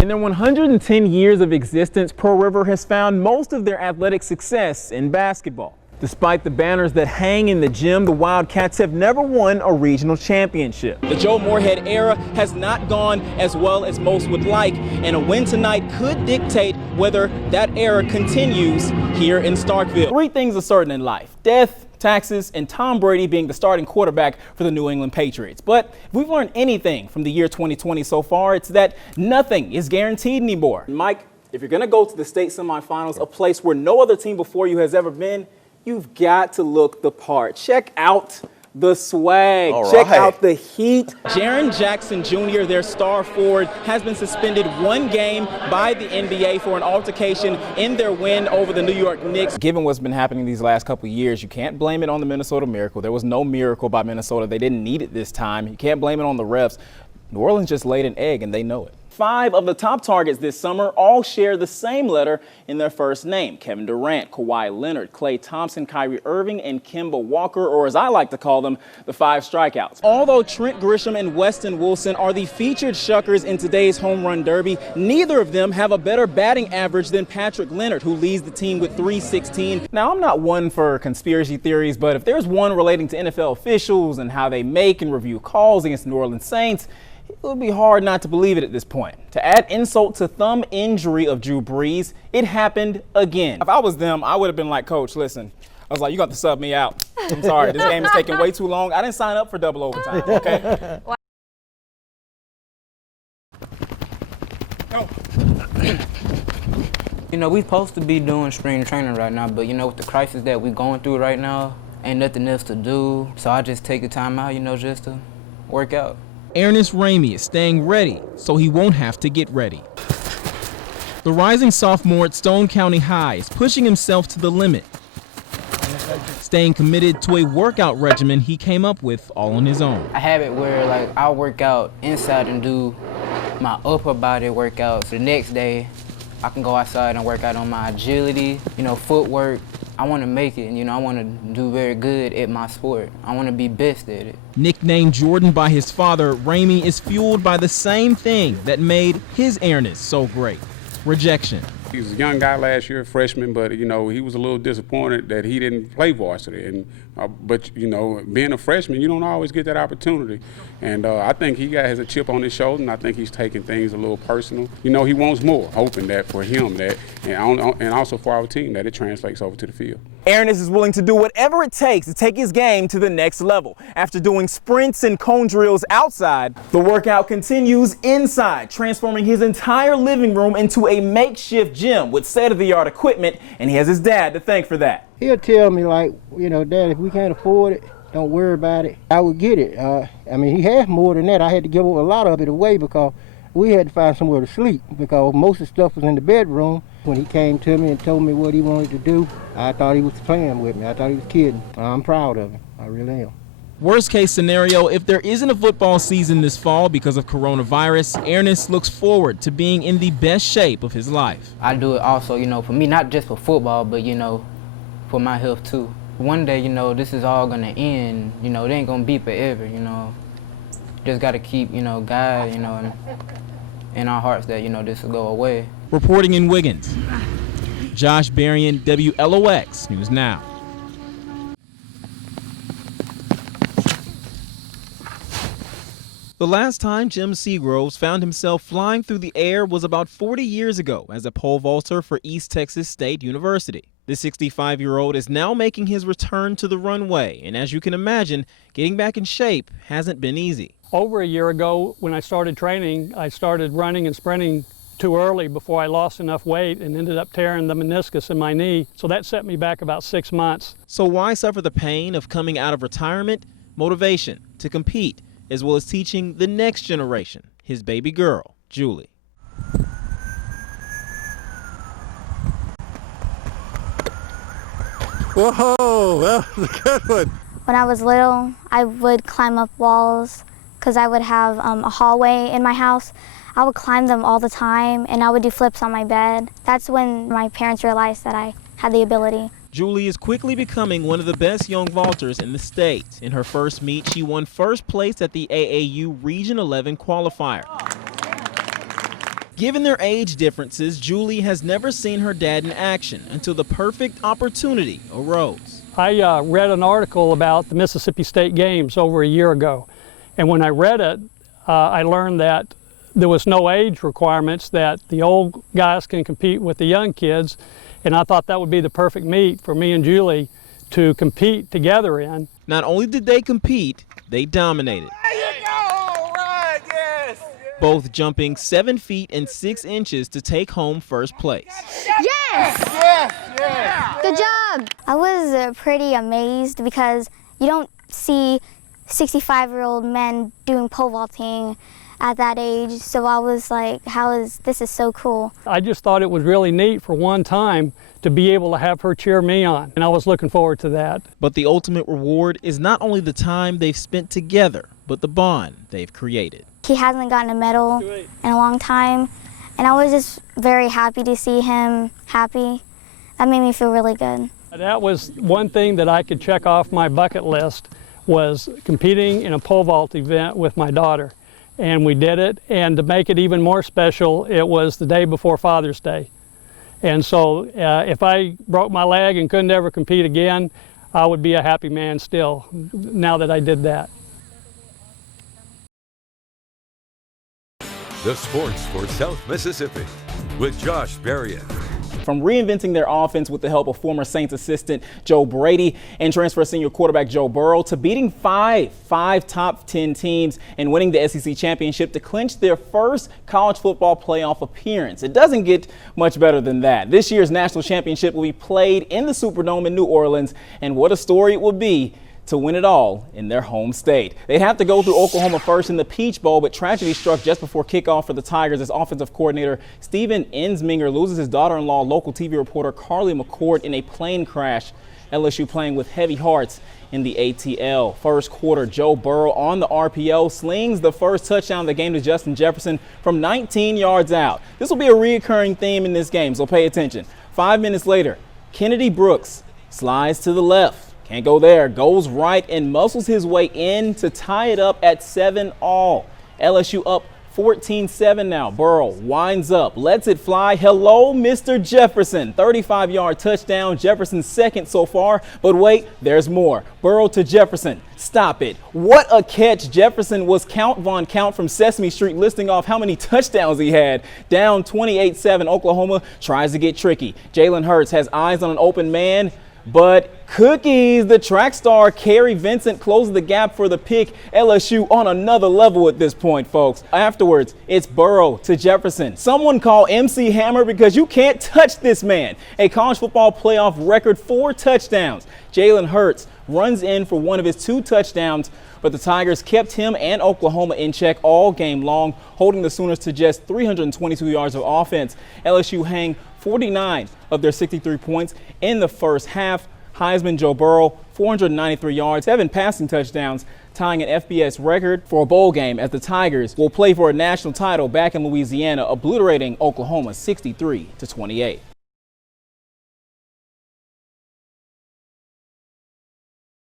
In their 110 years of existence, Pearl River has found most of their athletic success in basketball. Despite the banners that hang in the gym, the Wildcats have never won a regional championship. The Joe Moorhead era has not gone as well as most would like, and a win tonight could dictate whether that era continues here in Starkville. Three things are certain in life: death, taxes, and Tom Brady being the starting quarterback for the New England Patriots. But if we've learned anything from the year 2020 so far, it's that nothing is guaranteed anymore. Mike, if you're going to go to the state semifinals, a place where no other team before you has ever been, you've got to look the part. Check out the swag. Check out the heat. Jaren Jackson Jr., their star forward, has been suspended one game by the NBA for an altercation in their win over the New York Knicks. Given what's been happening these last couple of years, you can't blame it on the Minnesota Miracle. There was no miracle by Minnesota. They didn't need it this time. You can't blame it on the refs. New Orleans just laid an egg, and they know it. 5 of the top targets this summer all share the same letter in their first name: Kevin Durant, Kawhi Leonard, Klay Thompson, Kyrie Irving, and Kemba Walker, or as I like to call them, the 5 strikeouts. Although Trent Grisham and Weston Wilson are the featured shuckers in today's home run derby, neither of them have a better batting average than Patrick Leonard, who leads the team with .316. Now, I'm not one for conspiracy theories, but if there's one relating to NFL officials and how they make and review calls against the New Orleans Saints, it would be hard not to believe it at this point. To add insult to thumb injury of Drew Brees, it happened again. If I was them, I would have been like, Coach, listen, I was like, you got to sub me out. I'm sorry, this game is taking way too long. I didn't sign up for double overtime, okay? You know, we're supposed to be doing spring training right now, but you know, with the crisis that we're going through right now, ain't nothing else to do. So I just take the time out, you know, just to work out. Ernest Ramey is staying ready so he won't have to get ready. The rising sophomore at Stone County High is pushing himself to the limit, staying committed to a workout regimen he came up with all on his own. I have it where like I'll work out inside and do my upper body workouts. The next day I can go outside and work out on my agility, you know, footwork. I want to make it, and you know, I want to do very good at my sport. I want to be best at it. Nicknamed Jordan by his father, Ramey is fueled by the same thing that made his Ernest so great: rejection. He was a young guy last year, freshman, but you know, he was a little disappointed that he didn't play varsity. And but you know, being a freshman, you don't always get that opportunity. And I think he has a chip on his shoulder, and I think he's taking things a little personal. You know, he wants more, hoping that for him that, and also for our team, that it translates over to the field. Ernest is willing to do whatever it takes to take his game to the next level. After doing sprints and cone drills outside, the workout continues inside, transforming his entire living room into a makeshift gym with state-of-the-art equipment, and he has his dad to thank for that. He'll tell me, like, you know, Dad, if we can't afford it, don't worry about it. I would get it. I mean, he has more than that. I had to give a lot of it away because we had to find somewhere to sleep because most of the stuff was in the bedroom. When he came to me and told me what he wanted to do, I thought he was playing with me. I thought he was kidding. I'm proud of him. I really am. Worst case scenario, if there isn't a football season this fall because of coronavirus, Ernest looks forward to being in the best shape of his life. I do it also, you know, for me, not just for football, but, you know, for my health too. One day, you know, this is all gonna end. You know, it ain't gonna be forever, you know. Just gotta keep, you know, God, you know, in our hearts that, you know, this will go away. Reporting in Wiggins, Josh Berrian, WLOX News Now. The last time Jim Seagroves found himself flying through the air was about 40 years ago as a pole vaulter for East Texas State University. The 65-year-old is now making his return to the runway, and as you can imagine, getting back in shape hasn't been easy. Over a year ago, when I started training, I started running and sprinting too early before I lost enough weight and ended up tearing the meniscus in my knee. So that set me back about 6 months. So why suffer the pain of coming out of retirement? Motivation to compete, as well as teaching the next generation, his baby girl, Julie. Whoa, that was a good one. When I was little, I would climb up walls because I would have a hallway in my house. I would climb them all the time, and I would do flips on my bed. That's when my parents realized that I had the ability. Julie is quickly becoming one of the best young vaulters in the state. In her first meet, she won first place at the AAU Region 11 qualifier. Given their age differences, Julie has never seen her dad in action until the perfect opportunity arose. I read an article about the Mississippi State Games over a year ago, and when I read it, I learned that there was no age requirements, that the old guys can compete with the young kids, and I thought that would be the perfect meet for me and Julie to compete together in. Not only did they compete, they dominated. There you go! Right, yes! Both jumping 7 feet and 6 inches to take home first place. Yes! Yes! Yes! Good job! I was pretty amazed because you don't see 65-year-old men doing pole vaulting at that age, so I was like, this is so cool. I just thought it was really neat for one time to be able to have her cheer me on, and I was looking forward to that. But the ultimate reward is not only the time they've spent together, but the bond they've created. He hasn't gotten a medal in a long time, and I was just very happy to see him happy. That made me feel really good. That was one thing that I could check off my bucket list, was competing in a pole vault event with my daughter. And we did it, and to make it even more special, it was the day before Father's Day. And so if I broke my leg and couldn't ever compete again, I would be a happy man still, now that I did that. The Sports for South Mississippi with Josh Berrian. From reinventing their offense with the help of former Saints assistant Joe Brady and transfer senior quarterback Joe Burrow, to beating five top 10 teams and winning the SEC championship to clinch their first college football playoff appearance. It doesn't get much better than that. This year's national championship will be played in the Superdome in New Orleans, and what a story it will be to win it all in their home state. They'd have to go through Oklahoma first in the Peach Bowl, but tragedy struck just before kickoff for the Tigers as offensive coordinator Steven Ensminger loses his daughter-in-law, local TV reporter Carly McCord, in a plane crash. LSU playing with heavy hearts in the ATL. First quarter, Joe Burrow on the RPO slings the first touchdown of the game to Justin Jefferson from 19 yards out. This will be a recurring theme in this game, so pay attention. 5 minutes later, Kennedy Brooks slides to the left. Can't go there, goes right and muscles his way in to tie it up at 7-all. LSU up 14-7 now. Burrow winds up, lets it fly. Hello, Mr. Jefferson. 35-yard touchdown, Jefferson's second so far. But wait, there's more. Burrow to Jefferson. Stop it. What a catch. Jefferson was Count Von Count from Sesame Street, listing off how many touchdowns he had. Down 28-7, Oklahoma tries to get tricky. Jalen Hurts has eyes on an open man, but cookies. The track star Kerry Vincent closes the gap for the pick. LSU on another level at this point, folks. Afterwards, it's Burrow to Jefferson. Someone call MC Hammer because you can't touch this man. A college football playoff record 4 touchdowns. Jalen Hurts runs in for one of his 2 touchdowns, but the Tigers kept him and Oklahoma in check all game long, holding the Sooners to just 322 yards of offense. LSU hang 49 of their 63 points in the first half. Heisman Joe Burrow, 493 yards, 7 passing touchdowns, tying an FBS record for a bowl game as the Tigers will play for a national title back in Louisiana, obliterating Oklahoma 63-28.